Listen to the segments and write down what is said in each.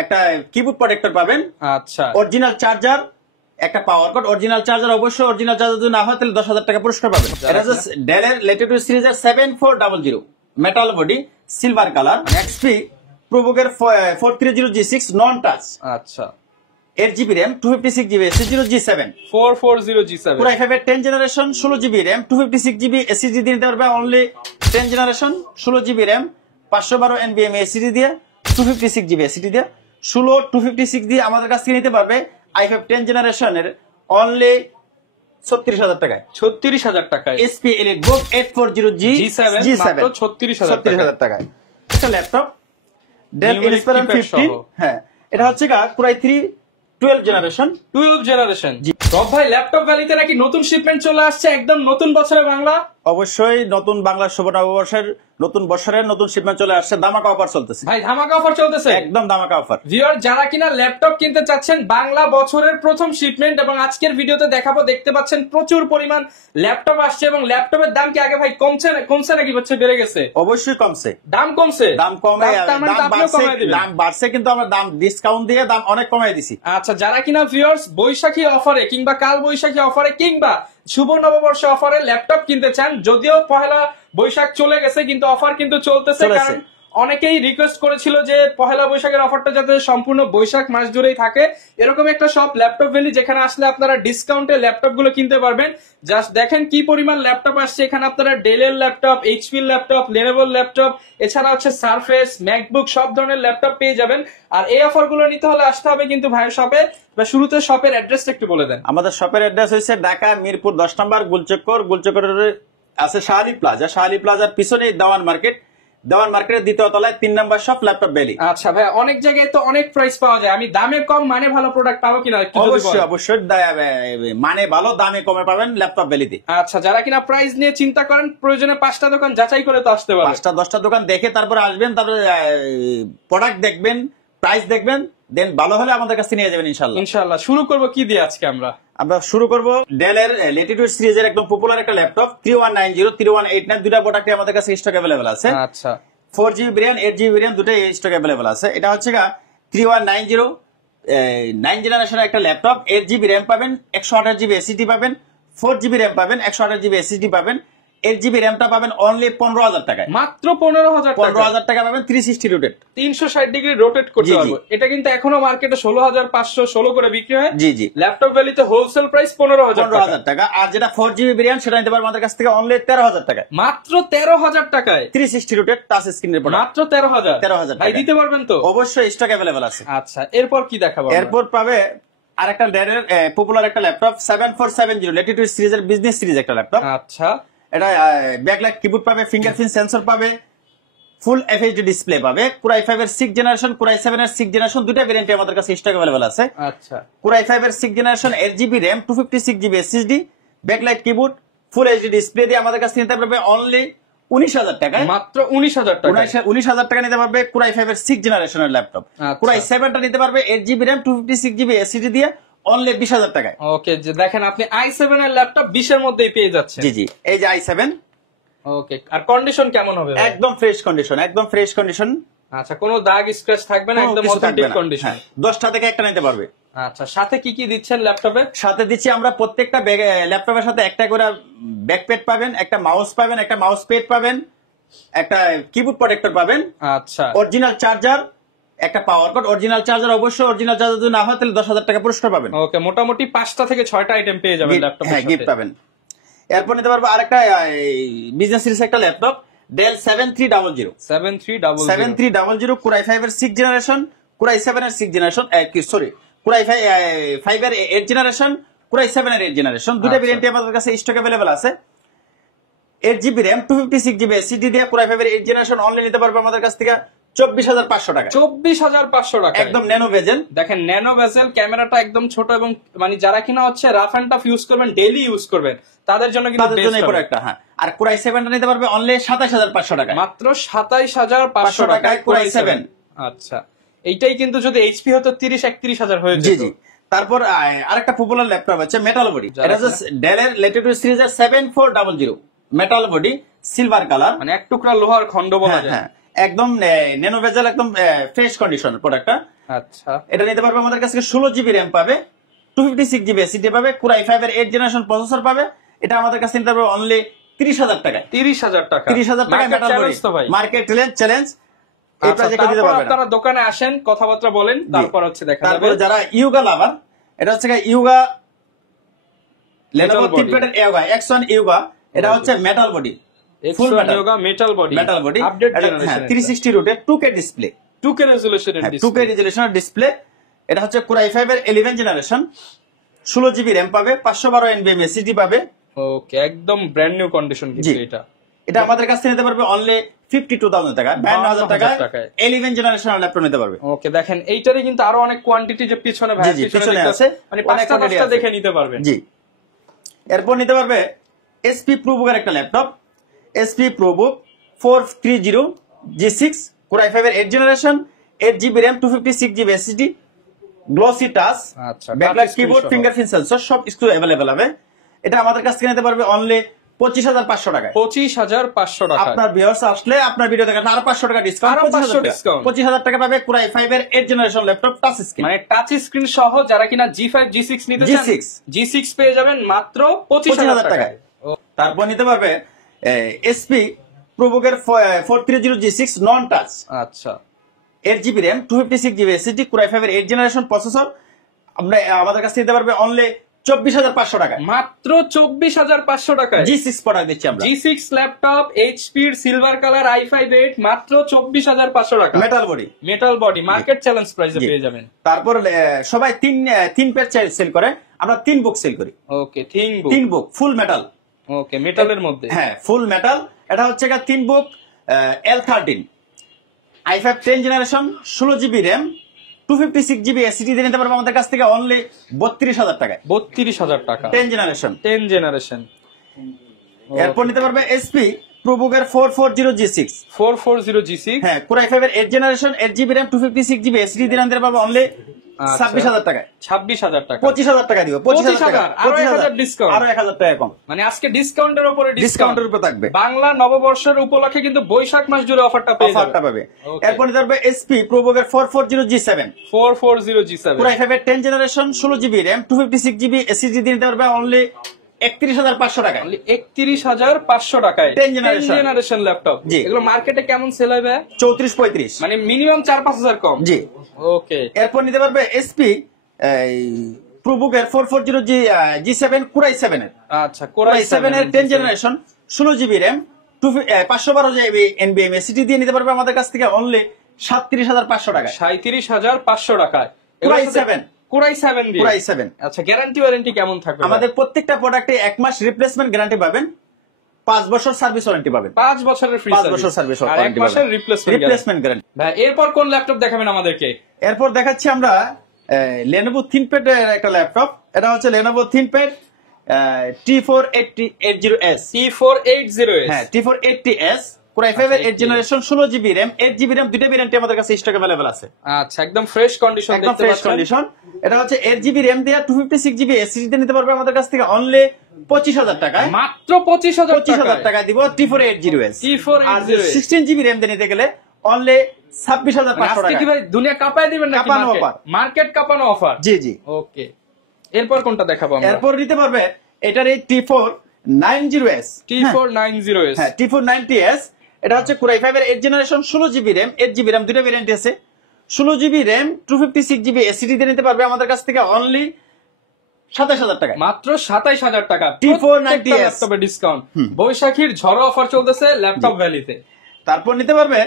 একটা keyboard protector পাবেন। আচ্ছা, অরিজিনাল চার্জার, একটা পাওয়ার কট। অরিজিনাল চার্জার অবশ্যই, অরিজিনাল চার্জার যদি না হয় তাহলে 10,000 টাকা পুরস্কার পাবেন। এটা হচ্ছে ডেলের লেটিটিউড সিরিজের 7400 মেটাল বডি, সিলভার কালার, এক্সপি প্রোভোকের 430G6 নন টাচ। আচ্ছা, 8GB RAM, 256GB SSD, G7 440G7 পুরো i5 এর 10 generation, 16GB RAM, 256GB SSD দিয়ে নিতে পারবে। Only 10 generation, 16GB RAM, 512 NVMe SSD দিয়ে, 256GB SSD দিয়ে, 256 দিয়ে আমাদের কাছ থেকে নিতে পারবে i5 10 জেনারেশনের অনলি 36,000 টাকায়। 36,000 টাকায় SP EliteBook 840G7 মাত্র 36,000 টাকায়। একটা ল্যাপটপ Dell Inspiron 15। হ্যাঁ, এটা হচ্ছে Core i3 12 জেনারেশন। রব ভাই, ল্যাপটপ ভ্যালিতে নাকি নতুন শিপমেন্ট চলে আসছে একদম নতুন বছরে বাংলা? অবশ্যই নতুন বাংলা শুভ নববর্ষের নতুন বছরের নতুন শিপমেন্ট চলে আসছে। ধামাকা অফার চলতেছে ভাই, ধামাকা অফার চলতেছে, একদম ধামাকা অফার। ভিউয়ার যারা কিনা ল্যাপটপ কিনতে চাচ্ছেন, বাংলা বছরের প্রথম শিপমেন্ট, এবং আজকের ভিডিওতে দেখাবো, দেখতে পাচ্ছেন প্রচুর পরিমাণ ল্যাপটপ আসছে। এবং ল্যাপটপের দাম কি আগে ভাই কমছে নাকি হচ্ছে বেড়ে গেছে? অবশ্যই কমছে, দাম কমছে, দাম কমে, দাম বাড়ছে, কিন্তু আমরা দাম ডিসকাউন্ট দিয়ে দাম অনেক কমাই দিছি। আচ্ছা, যারা কিনা ভিউয়ার্স বৈশাখী অফারে কিংবা কাল বৈশাখী অফারে কিংবা শুভ নববর্ষ অফারে ল্যাপটপ কিনতে চান, যদিও পহেলা বৈশাখ চলে গেছে কিন্তু অফার কিন্তু চলতেছে, কারণ অনেকেই রিকোয়েস্ট করেছিল যে পহেলা বৈশাখের অফারটা যাতে সম্পূর্ণ বৈশাখ মাস জুড়েই থাকে। এরকম একটা শপ ল্যাপটপ ভ্যালি, যেখানে আসলে আপনারা ডিসকাউন্টে ল্যাপটপ গুলো কিনতে পারবেন। জাস্ট দেখেন কি পরিমাণ ল্যাপটপ আসছে এখানে। আপনারা ডেলের ল্যাপটপ, এইচপি ল্যাপটপ, লেনোভোর ল্যাপটপ, এছাড়া হচ্ছে সারফেস, ম্যাকবুক, সব ধরনের ল্যাপটপ পেয়ে যাবেন। আর এই অফার গুলো নিতে হলে আসতে হবে কিন্তু ভাইয়ের শপে। শুরুতে শপের অ্যাড্রেসটা একটু বলে দেন। আমাদের শপের অ্যাড্রেস হচ্ছে ঢাকা মিরপুর 10 নম্বর গুলচক্করের আছে শাহালি প্লাজা। শাহালি প্লাজার পিছনে দেওয়ান মার্কেটের দ্বিতীয় তলায় 3 নম্বর শপ ল্যাপটপ ভ্যালি। আচ্ছা ভাই, অনেক জায়গায় তো অনেক প্রাইস পাওয়া যায়, আমি দামে কম মানে ভালো প্রোডাক্ট পাবো কিনা? অবশ্যই মানে ভালো, দামে কমে পাবেন ল্যাপটপ ভ্যালিতে। আচ্ছা, যারা কিনা প্রাইস নিয়ে চিন্তা করেন, প্রয়োজনে 5টা দোকান যাচাই করে তো আসতে পারেন। 5টা-10টা দোকান দেখে তারপরে আসবেন, তারপরে প্রোডাক্ট দেখবেন, প্রাইস দেখবেন, দেন ভালো হলে আমাদের কাছে নিয়ে যাবেন ইনশাআল্লাহ। শুরু করব কি দিয়ে আজকে? আমরা শুরু করব ডেলের লেটিটিউড সিরিজের একদম পপুলার একটা ল্যাপটপ 3190 3189, দুটা প্রোডাক্ট আমাদের কাছে স্টক अवेलेबल আছে। আচ্ছা, 4GB ভেরিয়েন্ট 8GB ভেরিয়েন্ট দুটোই স্টক अवेलेबल আছে। এটা হচ্ছে 3190 9 জেনারেশনের একটা ল্যাপটপ। 8GB RAM পাবেন, 128GB SSD পাবেন, 4GB RAM পাবেন, 128GB SSD পাবেন। 8GB RAMটা পাবেন অনলি 15,000 টাকায়, মাত্র 15,000 টাকা পাবেন। 360 রোটেট, 360 ডিগ্রি রোটেট করতে পারবো। এটা কিন্তু এখনো মার্কেটে 16,516 করে বিক্রি হয়। জি। ল্যাপটপ ভ্যালিতে হোলসেল প্রাইস 15,000 টাকা। আর যেটা 4GB ভেরিয়েন্ট সেটা নিতে পারবেন আমাদের কাছ থেকে অনলি 13,000 টাকায়, মাত্র 13,000 টাকায় 360 রোটেট টাচ স্ক্রিনের প্রোডাক্ট, মাত্র 13,000 ভাই দিতে পারবেন তো? অবশ্যই স্টক अवेलेबल আছে। আচ্ছা, এরপর কি দেখাবো? এরপর পাবে আরেকটা ডেলের পপুলার একটা ল্যাপটপ 7470 লেটিটিউড সিরিজের বিজনেস সিরিজ একটা ল্যাপটপ। আচ্ছা, এটা ব্যাকলাইট কিবোর্ড পাবে, ফিঙ্গারপ্রিন্ট সেন্সর পাবে, ফুল এফএইচডি ডিসপ্লে পাবে। Core i5 এর 6 জেনারেশন, Core i7 এর 6 জেনারেশন, দুটো ভেরিয়েন্টে আমাদের কাছে স্টক अवेलेबल আছে। আচ্ছা, Core i5 এর 6 generation 8GB RAM, 256GB SSD, backlight keyboard, full HD display দিয়ে আমাদের কাছে নিতে পারবে অনলি 19,000 টাকায়, মাত্র 19,000 টাকা। 19,000 টাকা নিতে পারবে Core i5 এর 6 জেনারেশনের ল্যাপটপ। Core i7 টা নিতে পারবে 8GB RAM, 256GB SSD দিয়ে অনলি 20,000 টাকায়। ওকে, যে দেখেন আপনি i7 এর ল্যাপটপ 20 এর মধ্যেই পেয়ে যাচ্ছেন। জি, এই যে i7। ওকে, আর কন্ডিশন কেমন হবে? একদম ফ্রেশ কন্ডিশন। আচ্ছা, কোনো দাগ স্ক্র্যাচ থাকবে না, একদম অথেন্টিক কন্ডিশন। 10টা থেকে একটা নিতে পারবে। আচ্ছা, সাথে কি কি দিচ্ছেন ল্যাপটপে? সাথে দিচ্ছি আমরা প্রত্যেকটা ল্যাপটপের সাথে একটা করে ব্যাকপ্যাড পাবেন, একটা মাউস পাবেন, একটা মাউস প্যাড পাবেন, একটা কিবোর্ড প্রোটেক্টর পাবেন। আচ্ছা, অরিজিনাল চার্জার, একটা পাওয়ার কট। অরিজিনাল চার্জার অবশ্যই, অরিজিনাল চার্জার যদি না হয় তাহলে 10,000 টাকা পুরস্কার পাবেন। ওকে, মোটামুটি 5টা থেকে 6টা আইটেম পেয়ে যাবেন ল্যাপটপে। হ্যাঁ, গিফট পাবেন। এরপর নিতে পারবো আরেকটা বিজনেস সিরিজ একটা ল্যাপটপ Dell 7300 Core i5 এর 6 জেনারেশন, Core i7 এর 6 জেনারেশন, Core i5 এর 8 জেনারেশন, Core i7 এর 8 জেনারেশন, দুটো ভেরিয়েন্টে আমাদের কাছে স্টক अवेलेबल আছে। 8GB RAM, 256GB SSD দিয়ে Core i5 এর 8 জেনারেশন অনলি নিতে পারবে আমাদের কাছ থেকে 24,500 টাকা। 24,500 টাকা, একদম ন্যানো ভেজেল। দেখেন ন্যানো ভেজেল, ক্যামেরাটা একদম ছোট, এবং মানে যারা কিনা হচ্ছে রাফ এন্ড টাফ ইউজ করবেন, ডেইলি ইউজ করবেন, তাদের জন্য কিন্তু বেস্ট হবে একটা। হ্যাঁ, আর Core i7 টা নিতে পারবে অনলি 27,500 টাকা, মাত্র 27,500 টাকায় Core i7। আচ্ছা, এইটাই কিন্তু যদি এইচপি হতো 30-31,000 হয়ে যেত। জি। তারপর আরেকটা পপুলার ল্যাপটপ আছে মেটাল বডি। এটা হচ্ছে ডেলের লেটিটিউড সিরিজের 7400 মেটাল বডি, সিলভার কালার, মানে এক টুকরা লোহার খন্ড বলা যায়। হ্যাঁ, একদম ন্যানো ভেজাল, একদম ফ্রেশ কন্ডিশনের প্রোডাক্টটা। আচ্ছা, এটা নিতে পারবে আমাদের কাছে 16 জিবি র্যাম পাবে, 256 জিবি এসএসডি পাবে, কোরাই 5 এর 8 জেনারেশন প্রসেসর পাবে। এটা আমাদের কাছে নিতে পারবে অনলি 30,000 টাকায়। 30,000 টাকা, 30,000 টাকা মেটাল বডি, তো ভাই মার্কেট চ্যালেঞ্জ। এই প্রাইসে দিতে পারবে না। আপনারা দোকানে আসেন, কথাবার্তা বলেন, তারপর হচ্ছে দেখা যাবে। তারপর যারা ইউগা লাভার, এটা হচ্ছে ইউগা Lenovo ThinkPad এর ইউগা X1 ইউগা, এটা হচ্ছে মেটাল বডি, ফুল মেটাল বডি, আপডেট জেনারেশন, 360 রুটের 2K display, 2K রেজোলিউশনের 2K রেজোলিউশনের display. এটা হচ্ছে কোরাই 5 এর 11 জেনারেশন, 16 জিবি র্যাম পাবে, 512 এনবিএম এসএসডি পাবে। ওকে, একদম ব্র্যান্ড নিউ কন্ডিশন কিন্তু এটা আমাদের কাছে নিতে পারবে অনলি 52,000 টাকা, 52,000 টাকায় 11 জেনারেশনের ল্যাপটপ নিতে পারবে। ওকে, দেখেন এইটারই কিন্তু আরো অনেক কোয়ান্টিটি যে পিছনে ভাই পিছনে আছে, মানে পাঁচটা দেখে নিতে পারবেন। জি, এরপর নিতে পারবে এসপি প্রোবুক এর একটা laptop, SP ProBook 430 G6, core i 5 এর 8 generation, 8 GB RAM, 256 GB SSD, glossy touch, আচ্ছা, ব্যাকলাইট কিবোর্ড, ফিঙ্গারপ্রিন্ট সেন্সর, সব কিছু अवेलेबल হবে। এটা আমাদের কাছ থেকে নিতে পারবে অনলি 25,500 টাকায়। 25,500 টাকা। আপনার ভিউয়ার্স আসলে আপনার ভিডিও দেখেন আরো 500 টাকা ডিসকাউন্ট, 25,000 টাকা পাবে কোরাই 5 এর 8 জেনারেশন ল্যাপটপ, টাচ স্ক্রিন, মানে টাচ স্ক্রিন সহ। যারা কিনা G5 G6 নিতে চান, G6 পেয়ে যাবেন মাত্র 25,000 টাকায়। তারপর নিতে পারবে এসপি প্রোবুকের 430 G6 নন টাচ, আচ্ছা, 8 GB RAM, 256 GB SSD, core i 5 এর 8 জেনারেশন প্রসেসর। আমরা আমাদের কাছে নিতে পারবে অনলি 24,500 টাকা, মাত্র 24,500 টাকায় G6 প্রোডাক্ট দিচ্ছি আমরা। G6 ল্যাপটপ HP এর সিলভার কালার i5-8 মাত্র 24,500 টাকা, মেটাল বডি, মার্কেট চ্যালেঞ্জ প্রাইসে পেয়ে যাবেন। তারপর সবাই তিন পেজ সেল করে, আমরা 3 বুক সেল করি। ওকে, 3 বুক ফুল মেটাল। ওকে, মেটালের মধ্যে, হ্যাঁ ফুল মেটাল। এটা হচ্ছে 3 বুক L13 i5 10 জেনারেশন, 16 জিবি র্যাম, 256 জিবি এসএসডি দিয়ে নিতে পারবো আমাদের কাছ থেকে অনলি 32,000 টাকায়। 32,000 টাকা, 10 জেনারেশন। এরপর নিতে পারবে এসপি প্রোবুকের 440 G6, হ্যাঁ কোরাই 5 এর 8 generation, 8 GB RAM, 256 GB SSD দিয়ে নিতে পারবো অনলি 26,000 টাকায়। 26,000 টাকা, 25,000 টাকা দিব, 25,000 আরো 1,000 ডিসকাউন্ট, আরো 1,000 টাকা কম, মানে আজকে ডিসকাউন্টের উপরে ডিসকাউন্টের উপর থাকবে। বাংলা নববর্ষের উপলক্ষে কিন্তু বৈশাখ মাস জুড়ে অফারটা পাবে। এরপর নিতে পারবে এসপি প্রোবুকের 440 G7, কোরাই 5 এর 10 জেনারেশন, 16 জিবি র্যাম, 256 জিবি এসএসডি দিয়ে নিতে পারবে অনলি 31,500 টাকায়। 31,500 টাকায় 10 জেনারেশন ল্যাপটপ। এগুলো মার্কেটে কেমন সেল হবে? 34-35, মানে মিনিমাম 4-5 কম। জি, ওকে। এরপর নিতে পারবে এসপি প্রোবুকের 440 G7, কোরাই 7 এর, আচ্ছা, কোরাই 7 এর 10 জেনারেশন, 16 জিবি র্যাম, 512 জিবি এনবিএম এসএসডি দিয়ে নিতে পারবে আমাদের কাছ থেকে অনলি 37,500 টাকায়। 37,500 টাকায় কোরাই 7। আচ্ছা, গ্যারান্টি ওয়ারেন্টি কেমন থাকবে? আমাদের প্রত্যেকটা প্রোডাক্টে 1 মাস রিপ্লেসমেন্ট গ্যারান্টি পাবেন, 5 বছর সার্ভিস ওয়ারেন্টি পাবেন, 5 বছরের ফ্রি সার্ভিস, 5 বছর সার্ভিস আর 1 ওয়ারেন্টি মাসের রিপ্লেসমেন্ট গ্যারান্টি। ভাই এরপর কোন ল্যাপটপ দেখাবেন আমাদেরকে? এরপর দেখাচ্ছি আমরা Lenovo ThinkPad এর একটা ল্যাপটপ। এটা হচ্ছে Lenovo ThinkPad T480S, হ্যাঁ T480S, কোরাই 5 এর 8 generation, 16 GB RAM, 8 GB RAM, দুটো ভেরিয়েন্ট আমাদের কাছে স্টক अवेलेबल আছে। আচ্ছা, একদম ফ্রেশ কন্ডিশন, একদম ফ্রেশ কন্ডিশন। এটা হচ্ছে 8 জিবি র্যাম দিয়ে 256 জিবি এসএসডি দিয়ে নিতে পারবে আমাদের কাছ থেকে অনলি 25,000 টাকায়, মাত্র 25,000 টাকা দিব। T480S, আর 16 জিবি র্যাম দিয়ে নিতে গেলে অনলি 26,500 টাকা। কি ভাই দুনিয়া কাঁপায় দিবেন নাকি? মার্কেট কাঁপানো অফার। জি। ওকে, এরপর কোনটা দেখাবো আমরা? এরপর নিতে পারবে এটার এই T490S, হ্যাঁ T490S। এটা হচ্ছে কোরাই 5 এর 8 generation, 16 GB RAM, 8 GB RAM, দুটো ভেরিয়েন্ট আছে। 16 জিবি র্যাম, 256 জিবি এসএসডি দিয়ে নিতে পারবে আমাদের কাছ থেকে অনলি 27,000 টাকা, মাত্র 27,000 টাকা। T490S ল্যাপটপে ডিসকাউন্ট, বৈশাখীর ঝড়ো অফার চলতেছে ল্যাপটপ ভ্যালিতে। তারপর নিতে পারবে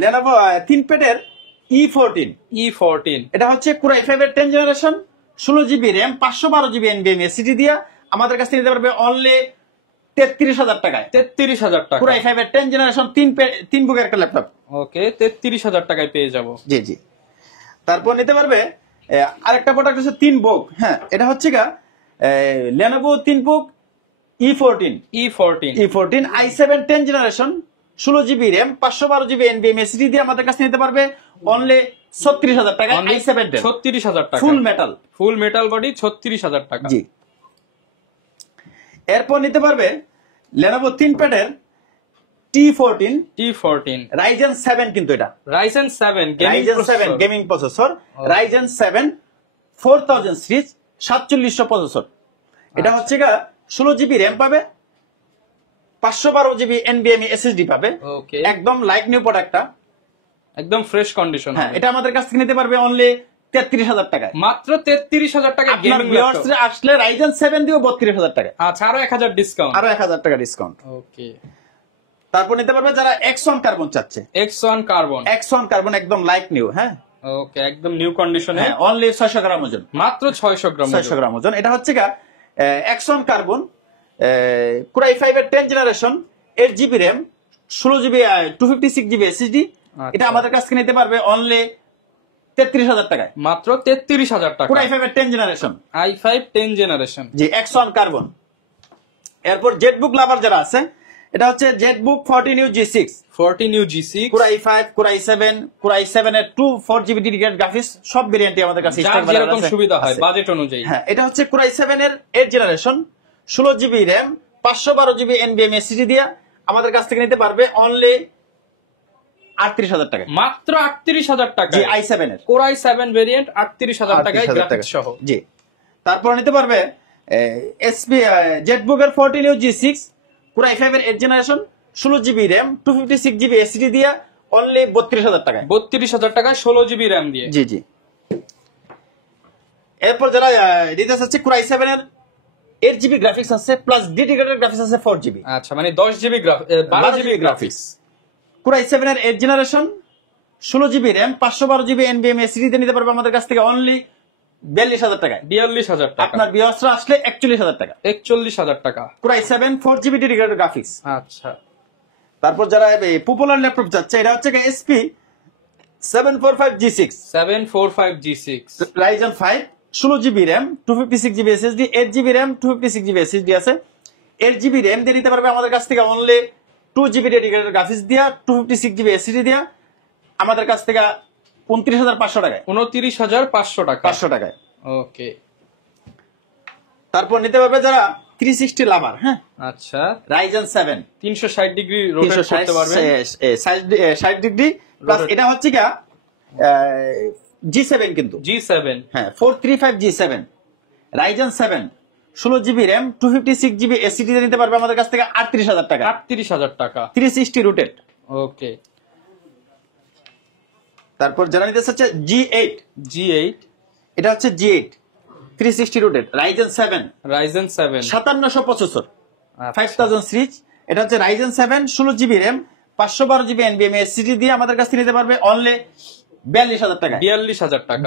Lenovo ThinkPad এর E14। এটা হচ্ছে কোরাই 5 এর 10 জেনারেশন, 16 GB RAM, 512 GB NVM SSD দিয়ে আমাদের কাছ থেকে নিতে পারবে অনলি 33,000 টাকায়। 33,000 টাকা, কোরাই 5 এর 10 জেনারেশন, 3 বুকের একটা ল্যাপটপ। ওকে, 33,000 টাকায় পেয়ে যাব। জি। তারপর নিতে পারবে আরেকটা প্রোডাক্ট হচ্ছে 3 বুক, হ্যাঁ এটা হচ্ছে Lenovo ThinkBook E14 i7 10 জেনারেশন, 16 GB RAM, 512 GB NVM SSD দিয়ে আমাদের কাছে নিতে পারবে অনলি 36,000 টাকা। i7 36,000 টাকা, ফুল মেটাল বডি, 36,000 টাকা। জি। এরপর নিতে পারবে Lenovo ThinkPad এর T14 T14 Ryzen 7 কিন্তু এটা Ryzen 7 Ryzen 7 gaming processor Ryzen 7 4000 series 4700 processor এটা হচ্ছে গা 16 জিবি র্যাম পাবে 512 জিবি NVMe SSD পাবে ওকে একদম লাইক নিউ প্রোডাক্টটা একদম ফ্রেশ কন্ডিশন হ্যাঁ এটা আমাদের কাছ থেকে নিতে পারবে অনলি 33000 টাকায় মাত্র 33000 টাকা আপনার গেমিং ভিউয়ার্স ল্যাপটপ আসলে Ryzen 7 দিও 32000 টাকা আচ্ছা আরো 1000 ডিসকাউন্ট আরো 1000 টাকা ডিসকাউন্ট ওকে তারপর নিতে পারবে যারা X1 কার্বন চাচ্ছে X1 কার্বন X1 কার্বন একদম লাইক নিউ হ্যাঁ ওকে একদম নিউ কন্ডিশনে হ্যাঁ অনলি 600 গ্রাম ওজন মাত্র 600 গ্রাম 600 গ্রাম ওজন এটা হচ্ছে গা X1 কার্বন Core i5 এর 10 generation 8 GB RAM 16 GB 256 GB SSD এটা আমাদের কাছ থেকে নিতে পারবে অনলি 33000 টাকায় মাত্র 33000 টাকা Core i5 এর 10 জেনারেশন i5 10 জেনারেশন জি X1 কার্বন এরপর জেটবুক লাভার যারা আছে এটা হচ্ছে Jetbook 40 new G6 40 new G6 Core i5 Core i7 Core i7 এর 4 জিবি ডেডিকেটেড গ্রাফিক্স সব ভেরিয়েন্টই আমাদের কাছে যার যেরকম সুবিধা হয় বাজেট অনুযায়ী হ্যাঁ এটা হচ্ছে Core i7 এর 8 generation 16 GB RAM 512 GB NVMe SSD দিয়া আমাদের কাছ থেকে নিতে পারবে অনলি 38000 টাকা মাত্র 38000 টাকা জি i7 এর Core i7 ভেরিয়েন্ট 38000 টাকায় গ্রাফিক্স সহ জি তারপর নিতে পারবে SP জেটবুক এর 40 নিউ G6 Core i5 এর 8 generation 16 GB RAM 256 GB SSD দিয়া অনলি 32000 টাকা 32000 টাকায় 16 জিবি র্যাম দিয়ে জি জি এরপর যারা দিতে চাচ্ছে Core i7 এর 8 জিবি গ্রাফিক্স আছে প্লাস ডেডিকেটেড গ্রাফিক্স আছে 4 জিবি আচ্ছা মানে 10 GB 12 GB graphics Core i7 এর 8 generation 16 GB RAM 512 GB NVMe SSD তে নিতে পারবে আমাদের কাছ থেকে অনলি 42000 টাকায় 42000 টাকা আপনার বিয়াসরা আসলে 41000 টাকা 41000 টাকা Core i7 4 GB dedicated graphics আচ্ছা তারপর যারা পপুলার ল্যাপটপ যাচ্ছে এটা হচ্ছে SP 745 G6 745 G6 Ryzen 5 16 GB RAM 256 GB SSD 8 GB RAM 256 GB SSD আছে 8 জিবি র্যাম দিয়ে নিতে পারবে আমাদের কাছ থেকে অনলি 2 জিবি ডেডিকেটেড গ্রাফিক্স দিয়া 256 জিবি SSD দিয়া আমাদের কাছ থেকে 29500 টাকায় 29500 টাকা 500 টাকায় ওকে তারপর নিতে পারবে যারা 360 লাভার হ্যাঁ আচ্ছা Ryzen 7 360 ডিগ্রি রোটেট করতে পারবে 60 ডিগ্রি প্লাস এটা হচ্ছে কি G7 কিন্তু G7 হ্যাঁ 435 G7 Ryzen 7 16 GB RAM 256 GB SSD তে নিতে পারবে আমাদের কাছ থেকে 38000 টাকা 38000 টাকা 360 রুটেড ওকে তারপর যারা নিতে চাচ্ছে G8 এটা হচ্ছে G8 360 rooted Ryzen 7 5700 processor 5000 series এটা হচ্ছে Ryzen 7 16 GB RAM 512 GB NVMe SSD দিয়ে আমাদের কাছ থেকে নিতে পারবে অনলি 42000 টাকা 42000 টাকা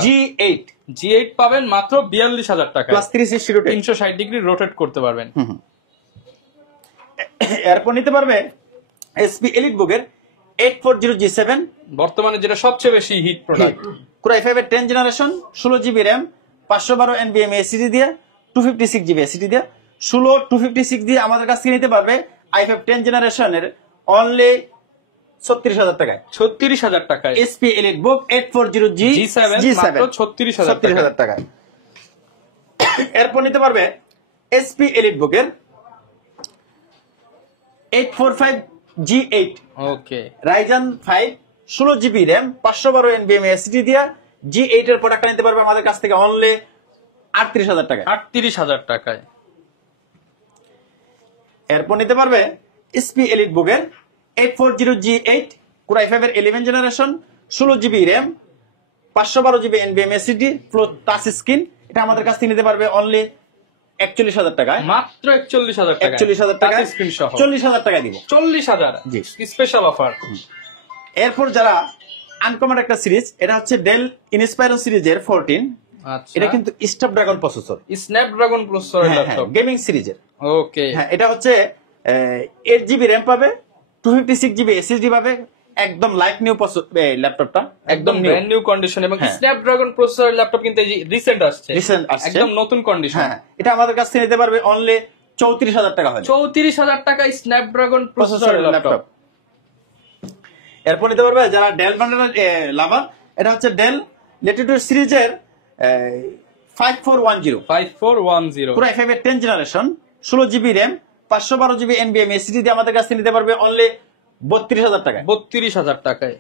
G8 পাবেন মাত্র 42000 টাকা প্লাস 360 রুটেড 360 ডিগ্রি রোটেট করতে পারবেন এরপর নিতে পারবে SP EliteBook এর 840 G7 বর্তমানে যেটা সবচেয়ে বেশি হিট প্রোডাক্ট Core i5 এর 10 জেনারেশন 16 জিবি র্যাম 512 NVMe SSD দিয়ে 256 জিবি SSD দিয়ে 16 256 দিয়ে আমাদের কাছ থেকে নিতে পারবে i5 10 জেনারেশনের অনলি 36000 টাকায় 36000 টাকায় SP EliteBook 840 G7 মাত্র 36000 টাকায় এরপর নিতে পারবে SP EliteBook এর 845 G8 ওকে Ryzen 5 16 GB RAM 512 NVMe SSD দিয়া G8 এর প্রোডাক্টটা নিতে পারবে আমাদের কাছ থেকে অনলি 38000 টাকায় 38000 টাকায় এরপর নিতে পারবে SP EliteBook এর 840 G8 Core i5 এর 11 generation 16 GB RAM 512 GB NVMe SSD flow touch screen এটা আমাদের কাছ থেকে নিতে পারবে অনলি 41000 টাকায় মাত্র 41000 টাকা 41000 টাকা স্ক্রিন সহ 40000 টাকা দিব 40000 জি স্পেশাল অফার এরপর যারা আনকমন একটা সিরিজ এটা হচ্ছে Dell Inspiron সিরিজের 14 আচ্ছা এটা কিন্তু স্ন্যাপড্রাগন প্রসেসর স্ন্যাপড্রাগন প্রসেসরের ল্যাপটপ গেমিং সিরিজের ওকে হ্যাঁ এটা হচ্ছে 8 জিবি র্যাম পাবে 256 জিবি SSD পাবে একদম লাইক নিউ ল্যাপটপটা একদম ব্র্যান্ড নিউ কন্ডিশন এবং স্ন্যাপড্রাগন প্রসেসরের ল্যাপটপ কিন্তু রিসেন্ট আসছে একদম নতুন কন্ডিশন হ্যাঁ এটা আমাদের কাছ থেকে নিতে পারবে অনলি 34000 টাকা হয় 34000 টাকায় স্ন্যাপড্রাগন প্রসেসরের ল্যাপটপ এরপর নিতে পারবে যারা ডেল ব্র্যান্ডের লাভার এটা হচ্ছে ডেল ল্যাটিটিউড সিরিজের 5410 Core i5 এর 10 জেনারেশন 16 GB RAM 512 GB NVMe SSD দিয়ে আমাদের কাছ থেকে নিতে পারবে অনলি 32,000 টাকায়। 32,000 টাকায়।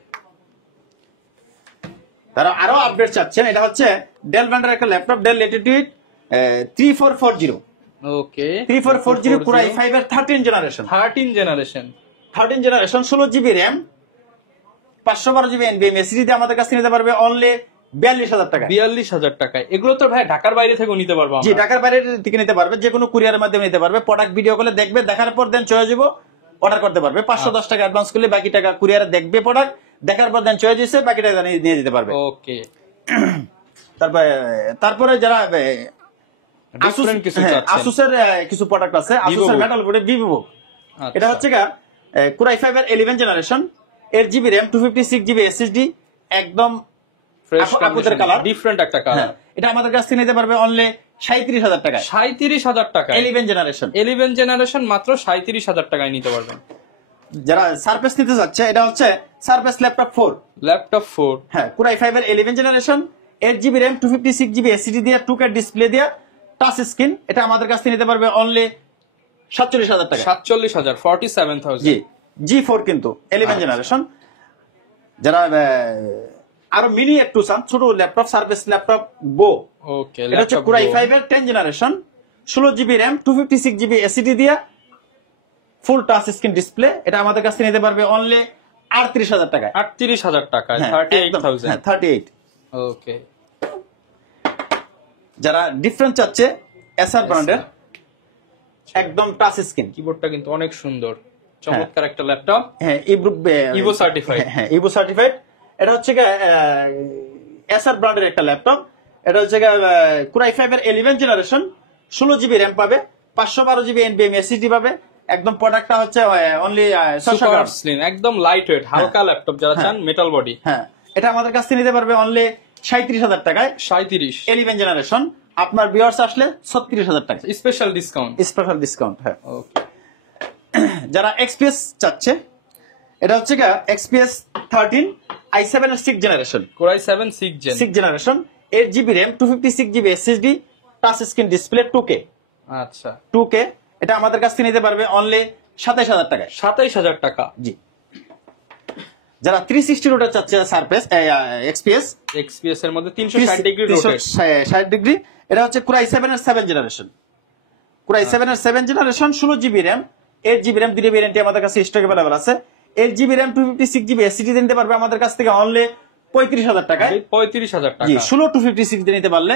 তারা আরো আপডেট চাচ্ছেন, এটা হচ্ছে ডেল ব্র্যান্ডের একটা ল্যাপটপ, ডেল ল্যাটিটিউড 3440। ওকে, 3440 Core i5 এর 13 generation. 13 generation, 16 GB RAM, 512 GB NVM SSD দিয়ে আমাদের কাছে নিতে পারবে অনলি 42,000 টাকা। 42,000 টাকায়। এগুলো তো ভাই ঢাকার বাইরে থেকেও নিতে পারবো জি, আমরা? ঢাকার বাইরে থেকে নিতে পারবে, যে কোনো কুরিয়ারের মাধ্যমে নিতে পারবে। প্রোডাক্ট ভিডিও কলে দেখবে, দেখার পর দেন চয়েস দিব, অর্ডার করতে পারবে। 510 টাকা অ্যাডভান্স করলে বাকি টাকা কুরিয়ারে দেখবে, প্রোডাক্ট দেখার পর দেন চয়েস দিচ্ছে, বাকি টাকা নিয়ে যেতে পারবে। ওকে, তারপরে যারা ডিফারেন্ট কিছু চাচ্ছেন, আসুসের কিছু প্রোডাক্ট আছে, আসুসের মেটাল বোর্ডে ভিভোবুক। এটা হচ্ছে Core i5 এর 11 generation, 8 GB RAM, 256 GB SSD, একদম ফ্রেশ আপুদের কালার, ডিফারেন্ট একটা কালার। এটা আমাদের কাছ থেকে নিতে পারবে অনলি 37,000 টাকায়। 37,000 টাকায় 11 জেনারেশন। 11 জেনারেশন মাত্র 37,000 টাকায় নিতে পারবেন। যারা সারফেস নিতে যাচ্ছে, এটা হচ্ছে সারফেস ল্যাপটপ 4। ল্যাপটপ 4, হ্যাঁ, Core i5 এর 11 generation, 8 GB RAM, 256 GB SSD দিয়ে, 2K ডিসপ্লে দিয়ে, টাচ স্ক্রিন। এটা আমাদের কাছ থেকে নিতে পারবে অনলি 47,000 টাকা। 47,000, 47,000। জি, G4 কিন্তু 11 জেনারেশন। যারা আরো মিনি একটু চান, ছোট ল্যাপটপ, সার্ভিস ল্যাপটপ বো, ওকে, এটা হচ্ছে Core i5 এর 10 জেনারেশন, 16 জিবি র্যাম, 256 জিবি এসএসডি দিয়ে, ফুল টাচ স্ক্রিন ডিসপ্লে। এটা আমাদের কাছ থেকে নিতে পারবে অনলি 38,000 টাকা। 38,000 টাকায়, 38,000। 38। ওকে, যারা ডিফারেন্ট চাচ্ছে, এসআর ব্র্যান্ডের একদম টাচ স্ক্রিন, কিবোর্ডটা কিন্তু অনেক সুন্দর, চমৎকার একটা ল্যাপটপ। হ্যাঁ, ইভো সার্টিফাইড। হ্যাঁ, ইভো সার্টিফাইড। এটা হচ্ছে এসআর ব্র্যান্ডের একটা ল্যাপটপ। এটা হচ্ছে Core i5 এর 11 জেনারেশন, 16 জিবি র্যাম পাবে, 512 জিবি এনভিএম এসএসডি পাবে। একদম প্রোডাক্টটা হচ্ছে অনলি 600 গ্রাম, স্লিম, একদম লাইট ওয়েট, হালকা ল্যাপটপ যারা চান, মেটাল বডি। হ্যাঁ, এটা আমাদের কাছ থেকে নিতে পারবে অনলি 37,000 টাকায়। 37, 11 জেনারেশন। আপনার ভিউয়ার্স আসলে 36,000 টাকা স্পেশাল ডিসকাউন্ট। Special discount. হ্যাঁ, ওকে, যারা এক্সপিএস চাচ্ছে, এটা হচ্ছে এক্সপিএস 13 i7 এর 6 generation, Core i7 6 generation, 8 GB RAM, 256 GB SSD, touch screen display, 2K। আচ্ছা, 2K। এটা আমাদের কাছ থেকে নিতে পারবে অনলি 27,000 টাকায়। 27,000 টাকা। জি। যারা 360 রোটেট চাচ্ছে, সারফেস এক্সপিএস এর মধ্যে 360 ডিগ্রি রোটেট, 60 ডিগ্রি। এটা হচ্ছে Core i7 এর 7 জেনারেশন, Core i7 এর 7 generation, 16 GB RAM, 8 GB RAM, দুটো ভেরিয়েন্ট আমাদের কাছে স্টক अवेलेबल আছে। 8 জিবি র্যাম, 256 জিবি এসএসডি নিতে পারবে আমাদের কাছ থেকে অনলি 35,000 টাকায়। 35,000 টাকা। জি, 16 256 দিয়ে নিতে পারবে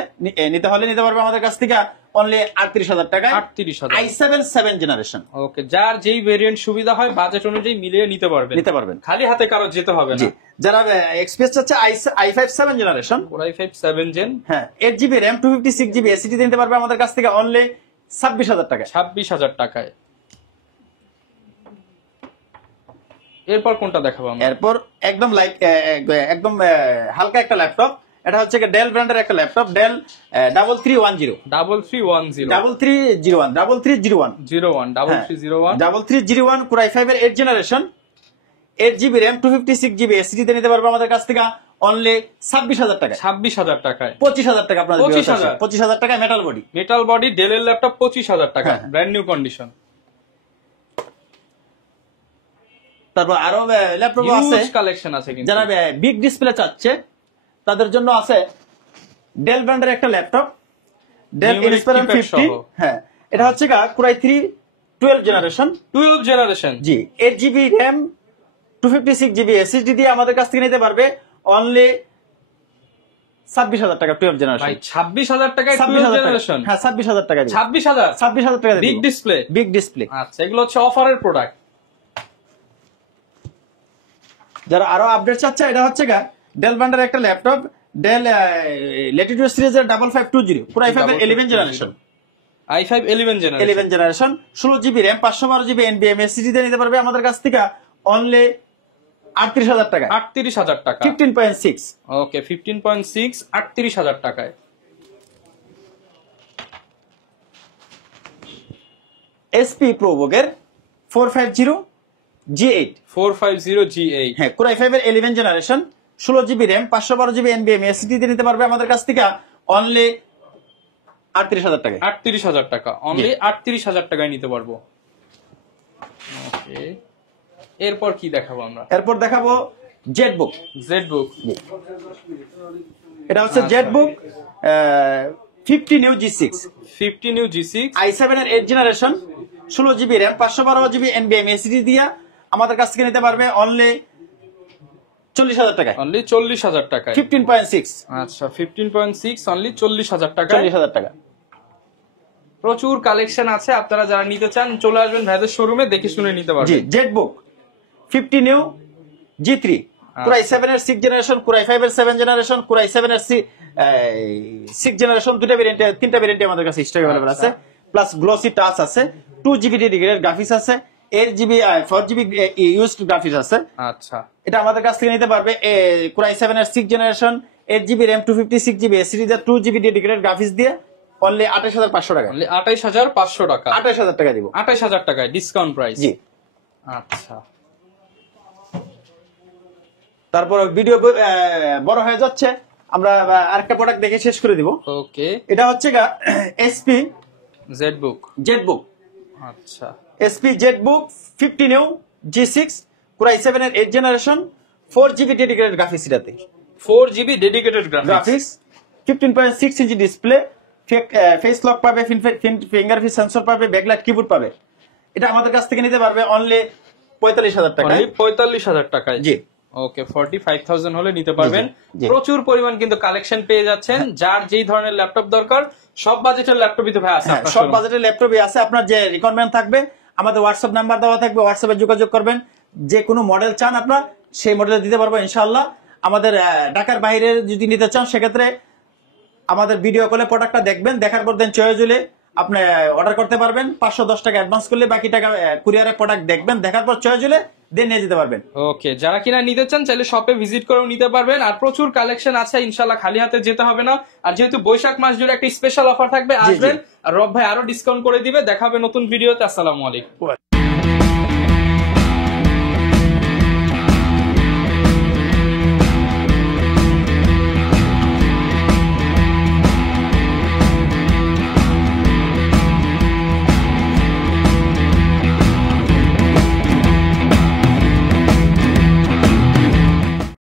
আমাদের কাছ থেকে অনলি 38,000 টাকায়। 38,000, i7 7 জেনারেশন। ওকে, যার যেই ভেরিয়েন্ট সুবিধা হয় বাজেট অনুযায়ী মিলিয়ে নিতে পারবেন। খালি হাতে কারো যেতে হবে না। জি, যারা এক্সপিএস চাচ্ছে, i5 7 generation, Core i5 7 gen, হ্যাঁ, 8 জিবি র্যাম, 256 জিবি এসএসডি নিতে পারবে আমাদের কাছ থেকে অনলি 26,000 টাকায়। 26,000 টাকায়। এরপর কোনটা দেখাবো আমরা? এরপর একদম একদম হালকা একটা ল্যাপটপ। এটা হচ্ছে ডেল ব্র্যান্ডের একটা ল্যাপটপ, ডেল 3310 Core i5 এর 8 generation, 8 GB RAM, 256 GB SSD তে নিতে পারবে আমাদের কাছ থেকে অনলি 26,000 টাকা। 26,000 টাকায়। 25,000 টাকা আপনাদের 25,000 25,000 টাকায় মেটাল বডি ডেলের ল্যাপটপ 25,000 টাকা, ব্র্যান্ড নিউ কন্ডিশন। তারপর আরো ল্যাপটপ আছে, কালেকশন আছে কিন্তু। যারা বিগ ডিসপ্লে চাচ্ছে তাদের জন্য আছে ডেল ব্র্যান্ডের একটা ল্যাপটপ, ডেল ইনস্পায়ার 50। হ্যাঁ, এটা হচ্ছে Core i3 12 জেনারেশন। জি, 8 জিবি র্যাম, 256 জিবি এসএসডি দিয়ে আমাদের কাছ থেকে নিতে পারবে অনলি 26,000 টাকা। 12 জেনারেশন। ভাই 26,000 টাকায় 12 জেনারেশন? হ্যাঁ, 26,000 টাকা। 26,000 টাকা। Big display. আচ্ছা, এগুলো হচ্ছে অফারের প্রোডাক্ট। যারা আরো আপডেট চাচ্ছে, এটা হচ্ছে ডেল ব্র্যান্ডের একটা ল্যাপটপ, ডেল ল্যাটিটিউড সিরিজের 5520 Core i5 এর 11 generation, i5 11 generation, 16 GB RAM, 512 GB NVM SSD দিয়ে নিতে পারবে আমাদের কাছ থেকে অনলি 38,000 টাকা। 38,000 টাকা। 15.6। ওকে, 15.6, 38,000 টাকায়। এসপি প্রোবোকের 450G8 হ্যাঁ, Core i5 এর 11 generation, 16 GB RAM, 512 GB NVM SSD দিয়ে নিতে পারবে আমাদের কাছ থেকে অনলি 38,000 টাকা। 38,000 টাকা, অনলি 38,000 টাকায় নিতে পারবো। ওকে, এরপর কি দেখাবো আমরা? এরপর দেখাবো জেড বুক। জেড বুক, এটা হচ্ছে Z book 50 new G6, 50 new G6, i7 এর 8 generation, 16 GB RAM, 512 GB NVMe SSD দিয়া আমাদের কাছ থেকে নিতে পারবে অনলি 40,000 টাকায়। অনলি 40,000 টাকায়। 15.6। আচ্ছা 15.6 অনলি 40,000 টাকা। 40,000 টাকা। প্রচুর কালেকশন আছে, আপনারা যারা নিতে চান চলে আসবেন ভাইদের শোরুমে, দেখে শুনে নিতে পারবেন। জি, Z book 50 new G3, Core i7 এর 6 জেনারেশন, Core i5 এর 7 জেনারেশন, Core i7 এর 6 জেনারেশন, তিনটা ভেরিয়েন্টে আমাদের কাছে স্টক अवेलेबल আছে। প্লাস গ্লসি টাচ আছে, 2 জিবি ডেডিকেটেড গ্রাফিক্স আছে, 8 জিবি 4 জিবি ইউজড গ্রাফিক্স আছে। আচ্ছা, এটা আমাদের কাছ থেকে নিতে পারবে Core i7 এর 6 generation, 8 GB RAM, 256 GB SSD দিয়ে 2 জিবি ডেডিকেটেড গ্রাফিক্স দিয়ে অনলি 28,500 টাকা। অনলি 28,500 টাকা। 28,000 টাকা দিব। 28,000 টাকায় ডিসকাউন্ট প্রাইস। জি। আচ্ছা, তারপর ভিডিও বড় হয়ে যাচ্ছে, আমরা আরেকটা প্রোডাক্ট দেখে শেষ করে দিব। ওকে, এটা হচ্ছে এসপি জেড বুক। Z book. আচ্ছা, এসপি Z book 50 new G6, Core i7 এর 8 জেনারেশন, 4 জিবি ডেডিকেটেড গ্রাফিক্স এটাতে। 4 GB dedicated graphics, 15.6 inch display, face lock পাবে, ফিঙ্গারপ্রিন্ট সেন্সর পাবে, ব্যাকলাইট কিবোর্ড পাবে। এটা আমাদের কাছ থেকে নিতে পারবে অনলি 45,000 টাকা। অনলি 45,000 টাকায়। জি। ওকে, 45,000 হলে নিতে পারবেন। জি। প্রচুর পরিমাণ কিন্তু কালেকশন পেয়ে যাচ্ছেন। যার যেই ধরনের ল্যাপটপ দরকার, সব বাজেটের ল্যাপটপই তো ভাই আছে আপনার সব শোরুমে। বাজেটের ল্যাপটপই আছে। আপনার যে রিকোয়ারমেন্ট থাকবে আমাদের হোয়াটসঅ্যাপ নাম্বার দেওয়া থাকবে, হোয়াটসঅ্যাপে যোগাযোগ করবেন। যে কোনো মডেল চান আপনার, সেই মডেল দিতে পারবো ইনশাআল্লাহ। আমাদের ঢাকার বাইরে যদি নিতে চান সেক্ষেত্রে আমাদের ভিডিও কলে প্রোডাক্টটা দেখবেন, দেখার পর দেন চয়েস হলে আপনি অর্ডার করতে পারবেন। 510 টাকা অ্যাডভান্স করলে বাকি টাকা কুরিয়ারে প্রোডাক্ট দেখবেন, দেখার পর চয়েস হলে দেন নিয়ে যেতে পারবেন। ওকে, যারা কিনা নিতে চান চাইলে শপে ভিজিট করেও নিতে পারবেন। আর প্রচুর কালেকশন আছে, ইনশাআল্লাহ খালি হাতে যেতে হবে না। আর যেহেতু বৈশাখ মাস জুড়ে একটা স্পেশাল অফার থাকবে, আসবেন আর রব ভাই আরো ডিসকাউন্ট করে দিবে। দেখা হবে নতুন ভিডিওতে। আসসালামু আলাইকুম।